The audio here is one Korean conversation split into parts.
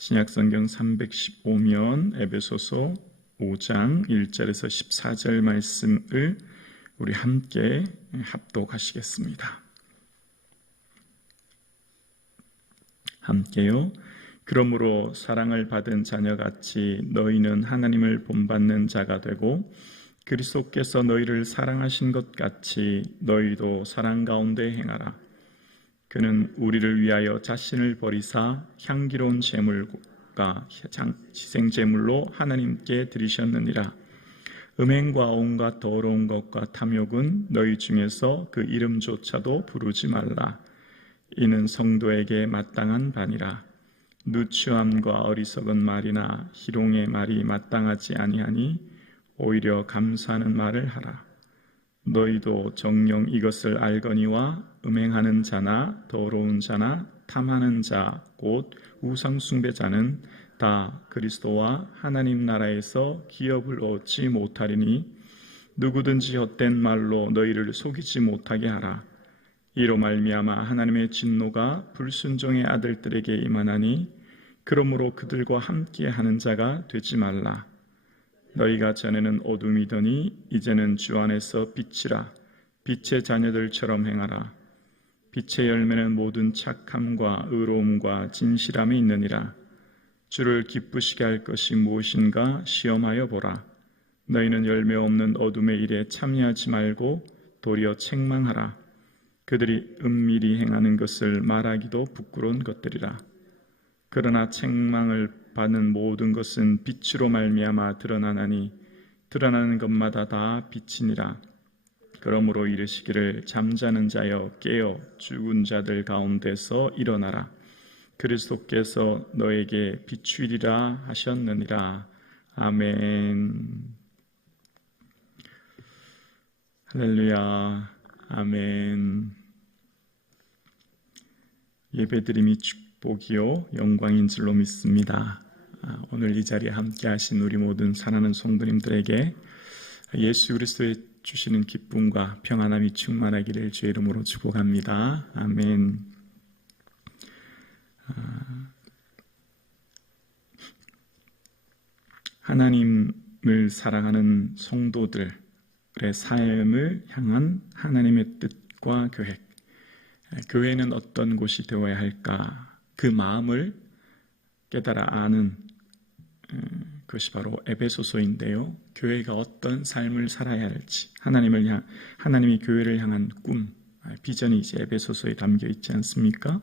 신약성경 315면 에베소서 5장 1절에서 14절 말씀을 우리 함께 합독하시겠습니다. 함께요. 그러므로 사랑을 받은 자녀같이 너희는 하나님을 본받는 자가 되고 그리스도께서 너희를 사랑하신 것 같이 너희도 사랑 가운데 행하라. 그는 우리를 위하여 자신을 버리사 향기로운 제물과 희생제물로 하나님께 드리셨느니라. 음행과 온갖 더러운 것과 탐욕은 너희 중에서 그 이름조차도 부르지 말라. 이는 성도에게 마땅한 바니라. 누추함과 어리석은 말이나 희롱의 말이 마땅하지 아니하니 오히려 감사하는 말을 하라. 너희도 정녕 이것을 알거니와 음행하는 자나 더러운 자나 탐하는 자 곧 우상숭배자는 다 그리스도와 하나님 나라에서 기업을 얻지 못하리니 누구든지 헛된 말로 너희를 속이지 못하게 하라. 이로 말미암아 하나님의 진노가 불순종의 아들들에게 임하나니 그러므로 그들과 함께하는 자가 되지 말라. 너희가 전에는 어둠이더니 이제는 주 안에서 빛이라. 빛의 자녀들처럼 행하라. 빛의 열매는 모든 착함과 의로움과 진실함이 있느니라. 주를 기쁘시게 할 것이 무엇인가 시험하여 보라. 너희는 열매 없는 어둠의 일에 참여하지 말고 도리어 책망하라. 그들이 은밀히 행하는 것을 말하기도 부끄러운 것들이라. 그러나 책망을 받는 모든 것은 빛으로 말미암아 드러나나니 드러나는 것마다 다 빛이니라. 그러므로 이르시기를 잠자는 자여 깨어 죽은 자들 가운데서 일어나라. 그리스도께서 너에게 비추이리라 하셨느니라. 아멘. 할렐루야. 아멘. 예배드림이 축복이요 영광인 줄로 믿습니다. 오늘 이 자리에 함께 하신 우리 모든 사랑하는 성도님들에게 예수 그리스도의 주시는 기쁨과 평안함이 충만하기를 주의 이름으로 축복합니다. 아멘. 하나님을 사랑하는 성도들의 삶을 향한 하나님의 뜻과 계획. 교회는 어떤 곳이 되어야 할까? 그 마음을 깨달아 아는 것이 바로 에베소서인데요. 교회가 어떤 삶을 살아야 할지, 하나님이 교회를 향한 꿈, 비전이 이제 에베소서에 담겨 있지 않습니까?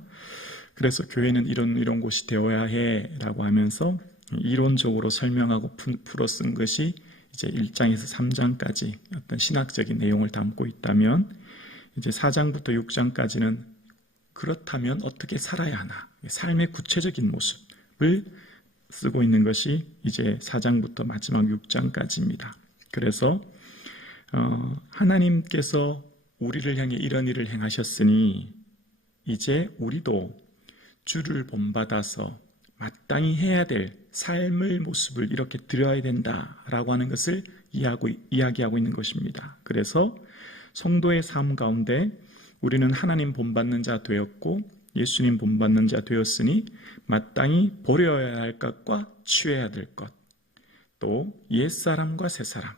그래서 교회는 이런 곳이 되어야 해라고 하면서 이론적으로 설명하고 풀어 쓴 것이 이제 1장에서 3장까지 어떤 신학적인 내용을 담고 있다면 이제 4장부터 6장까지는 그렇다면 어떻게 살아야 하나, 삶의 구체적인 모습을 쓰고 있는 것이 이제 4장부터 마지막 6장까지입니다. 그래서 하나님께서 우리를 향해 이런 일을 행하셨으니 이제 우리도 주를 본받아서 마땅히 해야 될 삶의 모습을 이렇게 드려야 된다라고 하는 것을 이야기하고 있는 것입니다. 그래서 성도의 삶 가운데 우리는 하나님 본받는 자 되었고 예수님 본받는 자 되었으니 마땅히 버려야 할 것과 취해야 될 것, 또 옛사람과 새사람,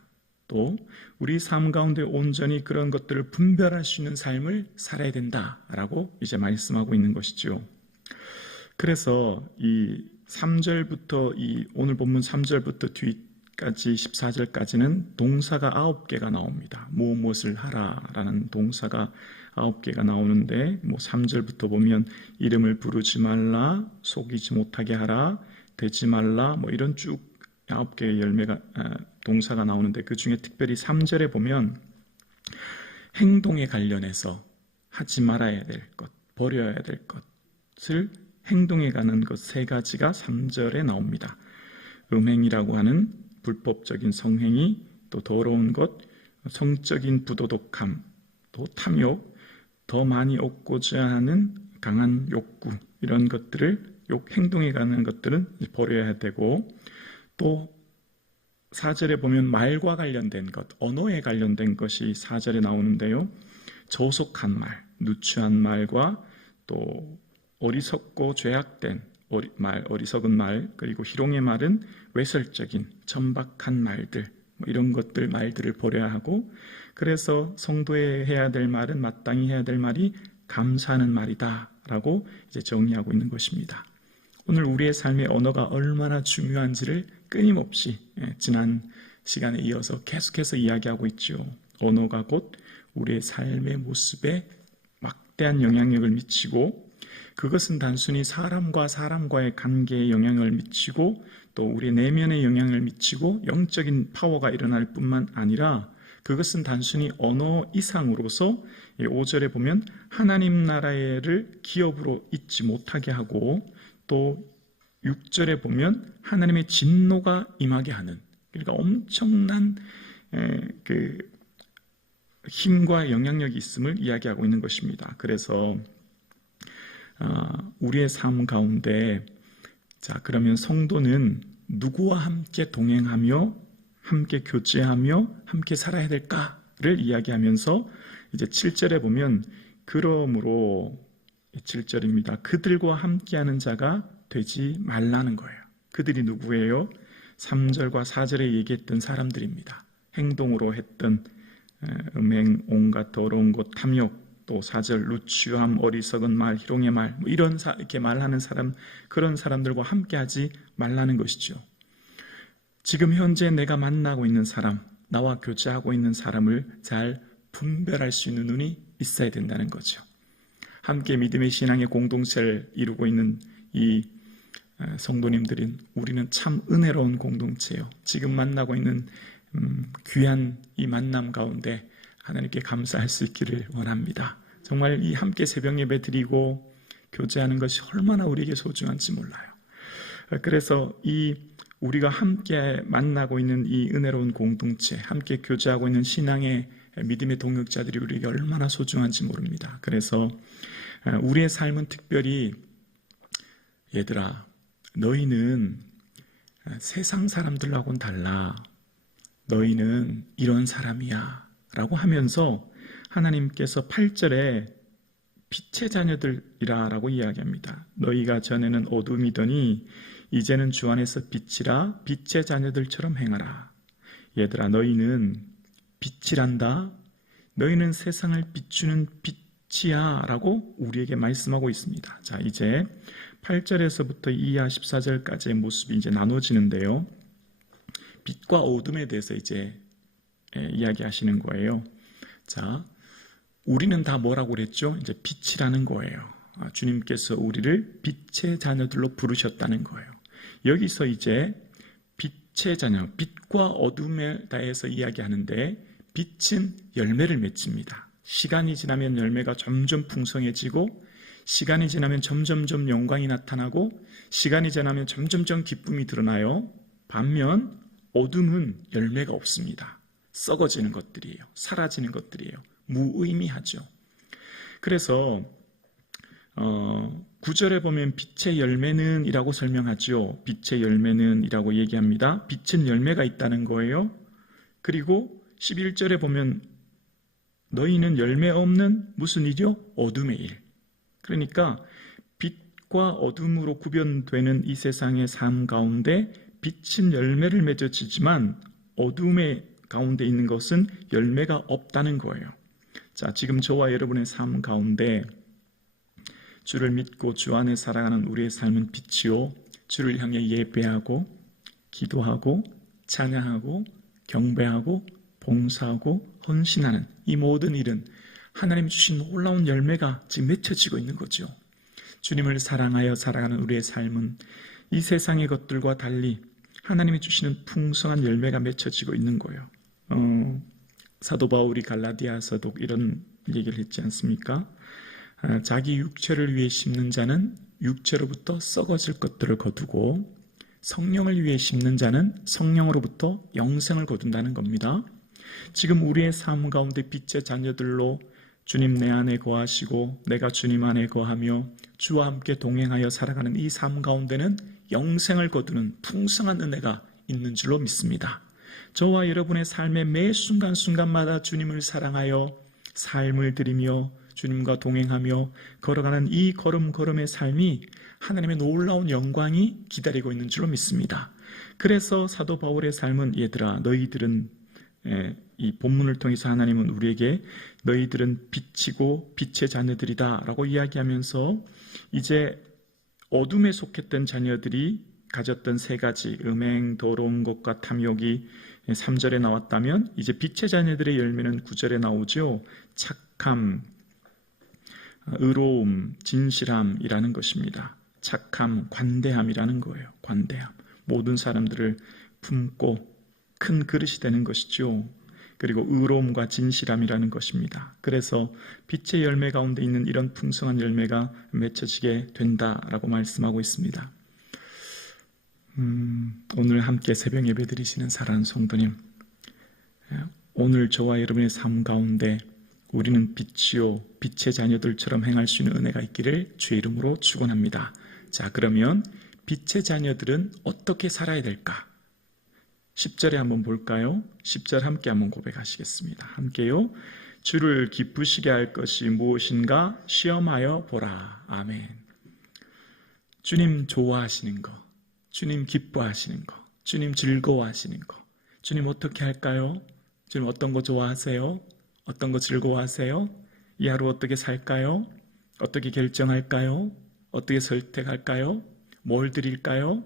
또 우리 삶 가운데 온전히 그런 것들을 분별할 수 있는 삶을 살아야 된다라고 이제 말씀하고 있는 것이죠. 그래서 이 3절부터 오늘 본문 3절부터 뒤까지 14절까지는 동사가 9개가 나옵니다. 무엇을 하라라는 동사가 9개가 나오는데 3절부터 보면 이름을 부르지 말라, 속이지 못하게 하라, 되지 말라 이런 쭉 9개의 동사가 나오는데 그 중에 특별히 3절에 보면 행동에 관련해서 하지 말아야 될 것, 버려야 될 것을 행동에 가는 것 3가지가 3절에 나옵니다. 음행이라고 하는 불법적인 성행위, 또 더러운 것, 성적인 부도덕함, 또 탐욕, 더 많이 얻고자 하는 강한 욕구, 이런 것들을 행동에 가는 것들은 버려야 되고, 또 4절에 보면 말과 관련된 것, 언어에 관련된 것이 4절에 나오는데요. 저속한 말, 누추한 말과 또 어리석고 죄악된 어리석은 말, 그리고 희롱의 말은 외설적인 천박한 말들, 이런 말들을 버려야 하고, 그래서 성도에 해야 될 말은 마땅히 해야 될 말이 감사하는 말이다 라고 이제 정의하고 있는 것입니다. 오늘 우리의 삶의 언어가 얼마나 중요한지를 끊임없이 지난 시간에 이어서 계속해서 이야기하고 있죠. 언어가 곧 우리의 삶의 모습에 막대한 영향력을 미치고, 그것은 단순히 사람과 사람과의 관계에 영향을 미치고 또 우리 내면에 영향을 미치고 영적인 파워가 일어날 뿐만 아니라, 그것은 단순히 언어 이상으로서 5절에 보면 하나님 나라를 기업으로 잊지 못하게 하고, 또 6절에 보면 하나님의 진노가 임하게 하는, 그러니까 엄청난 그 힘과 영향력이 있음을 이야기하고 있는 것입니다. 그래서 우리의 삶 가운데, 자, 그러면 성도는 누구와 함께 동행하며 함께 교제하며 함께 살아야 될까를 이야기하면서 이제 7절에 보면 그러므로 7절입니다. 그들과 함께하는 자가 되지 말라는 거예요. 그들이 누구예요? 3절과 4절에 얘기했던 사람들입니다. 행동으로 했던 음행, 온갖 더러운 것, 탐욕, 또 4절 루치함, 어리석은 말, 희롱의 말, 이렇게 말하는 사람, 그런 사람들과 함께하지 말라는 것이죠. 지금 현재 내가 만나고 있는 사람, 나와 교제하고 있는 사람을 잘 분별할 수 있는 눈이 있어야 된다는 거죠. 함께 믿음의 신앙의 공동체를 이루고 있는 이 성도님들인 우리는 참 은혜로운 공동체예요. 지금 만나고 있는 귀한 이 만남 가운데 하나님께 감사할 수 있기를 원합니다. 정말 이 함께 새벽 예배 드리고 교제하는 것이 얼마나 우리에게 소중한지 몰라요. 그래서 이 우리가 함께 만나고 있는 이 은혜로운 공동체, 함께 교제하고 있는 신앙의 믿음의 동역자들이 우리에게 얼마나 소중한지 모릅니다. 그래서 우리의 삶은 특별히, 얘들아, 너희는 세상 사람들하고는 달라. 너희는 이런 사람이야 라고 하면서 하나님께서 8절에 빛의 자녀들이라 라고 이야기합니다. 너희가 전에는 어둠이더니 이제는 주 안에서 빛이라, 빛의 자녀들처럼 행하라. 얘들아, 너희는 빛이란다. 너희는 세상을 비추는 빛이야 라고 우리에게 말씀하고 있습니다. 자, 이제 8절에서부터 이하 14절까지의 모습이 이제 나눠지는데요. 빛과 어둠에 대해서 이제 이야기하시는 거예요. 자, 우리는 다 뭐라고 그랬죠? 이제 빛이라는 거예요. 주님께서 우리를 빛의 자녀들로 부르셨다는 거예요. 여기서 이제 빛의 자녀, 빛과 어둠에 대해서 이야기하는데, 빛은 열매를 맺습니다. 시간이 지나면 열매가 점점 풍성해지고, 시간이 지나면 점점점 영광이 나타나고, 시간이 지나면 점점점 기쁨이 드러나요. 반면 어둠은 열매가 없습니다. 썩어지는 것들이에요. 사라지는 것들이에요. 무의미하죠. 그래서 9절에 보면 빛의 열매는 이라고 설명하죠. 빛의 열매는 이라고 얘기합니다. 빛은 열매가 있다는 거예요. 그리고 11절에 보면 너희는 열매 없는 무슨 일이요? 어둠의 일. 그러니까 빛과 어둠으로 구별되는 이 세상의 삶 가운데 빛은 열매를 맺어지지만 어둠의 가운데 있는 것은 열매가 없다는 거예요. 자, 지금 저와 여러분의 삶 가운데 주를 믿고 주 안에 살아가는 우리의 삶은 빛이요, 주를 향해 예배하고 기도하고 찬양하고 경배하고 봉사하고 헌신하는 이 모든 일은 하나님 주신 놀라운 열매가 지금 맺혀지고 있는 거죠. 주님을 사랑하여 살아가는 우리의 삶은 이 세상의 것들과 달리 하나님이 주시는 풍성한 열매가 맺혀지고 있는 거예요. 사도 바울이 갈라디아서도 이런 얘기를 했지 않습니까? 자기 육체를 위해 심는 자는 육체로부터 썩어질 것들을 거두고 성령을 위해 심는 자는 성령으로부터 영생을 거둔다는 겁니다. 지금 우리의 삶 가운데 빛의 자녀들로 주님 내 안에 거하시고 내가 주님 안에 거하며 주와 함께 동행하여 살아가는 이 삶 가운데는 영생을 거두는 풍성한 은혜가 있는 줄로 믿습니다. 저와 여러분의 삶의 매 순간순간마다 주님을 사랑하여 삶을 드리며 주님과 동행하며 걸어가는 이 걸음걸음의 삶이 하나님의 놀라운 영광이 기다리고 있는 줄로 믿습니다. 그래서 사도 바울의 삶은 얘들아 너희들은 이 본문을 통해서 하나님은 우리에게 너희들은 빛이고 빛의 자녀들이다 라고 이야기하면서 이제 어둠에 속했던 자녀들이 가졌던 세 가지 음행, 더러운 것과 탐욕이 3절에 나왔다면 이제 빛의 자녀들의 열매는 9절에 나오죠. 착함, 의로움, 진실함이라는 것입니다. 착함, 관대함이라는 거예요. 관대함. 모든 사람들을 품고 큰 그릇이 되는 것이죠. 그리고 의로움과 진실함이라는 것입니다. 그래서 빛의 열매 가운데 있는 이런 풍성한 열매가 맺혀지게 된다라고 말씀하고 있습니다. 오늘 함께 새벽 예배 드리시는 사랑하는 성도님, 오늘 저와 여러분의 삶 가운데 우리는 빛이요 빛의 자녀들처럼 행할 수 있는 은혜가 있기를 주의 이름으로 축원합니다. 자, 그러면 빛의 자녀들은 어떻게 살아야 될까? 10절에 한번 볼까요? 10절 함께 한번 고백하시겠습니다. 함께요. 주를 기쁘시게 할 것이 무엇인가 시험하여 보라. 아멘. 주님 좋아하시는 거, 주님 기뻐하시는 거, 주님 즐거워하시는 거, 주님 어떻게 할까요? 주님 어떤 거 좋아하세요? 어떤 거 즐거워하세요? 이 하루 어떻게 살까요? 어떻게 결정할까요? 어떻게 선택할까요? 뭘 드릴까요?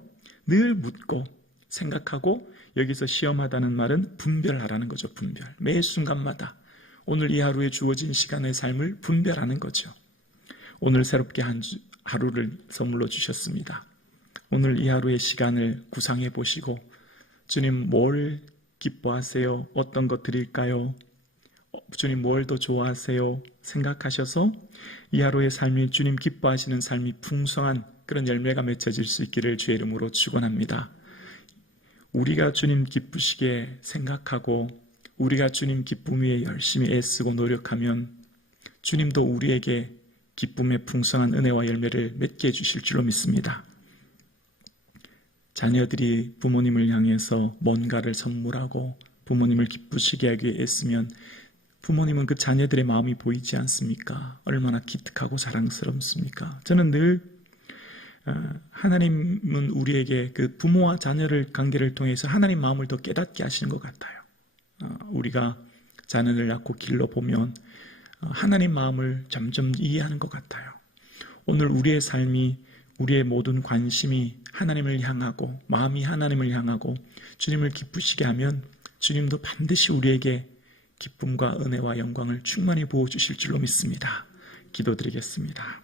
늘 묻고 생각하고, 여기서 시험하다는 말은 분별하라는 거죠. 분별. 매 순간마다 오늘 이 하루에 주어진 시간의 삶을 분별하는 거죠. 오늘 새롭게 하루를 선물로 주셨습니다. 오늘 이 하루의 시간을 구상해 보시고 주님 뭘 기뻐하세요? 어떤 것 드릴까요? 주님 뭘 더 좋아하세요? 생각하셔서 이 하루의 삶이 주님 기뻐하시는 삶이 풍성한 그런 열매가 맺혀질 수 있기를 주의 이름으로 축원합니다. 우리가 주님 기쁘시게 생각하고 우리가 주님 기쁨 위에 열심히 애쓰고 노력하면 주님도 우리에게 기쁨의 풍성한 은혜와 열매를 맺게 해주실 줄로 믿습니다. 자녀들이 부모님을 향해서 뭔가를 선물하고 부모님을 기쁘시게 하기 위해 애쓰면 부모님은 그 자녀들의 마음이 보이지 않습니까? 얼마나 기특하고 사랑스럽습니까? 저는 늘 하나님은 우리에게 그 부모와 자녀를 관계를 통해서 하나님 마음을 더 깨닫게 하시는 것 같아요. 우리가 자녀를 낳고 길러보면 하나님 마음을 점점 이해하는 것 같아요. 오늘 우리의 삶이, 우리의 모든 관심이 하나님을 향하고 마음이 하나님을 향하고 주님을 기쁘시게 하면 주님도 반드시 우리에게 기쁨과 은혜와 영광을 충만히 부어주실 줄로 믿습니다. 기도드리겠습니다.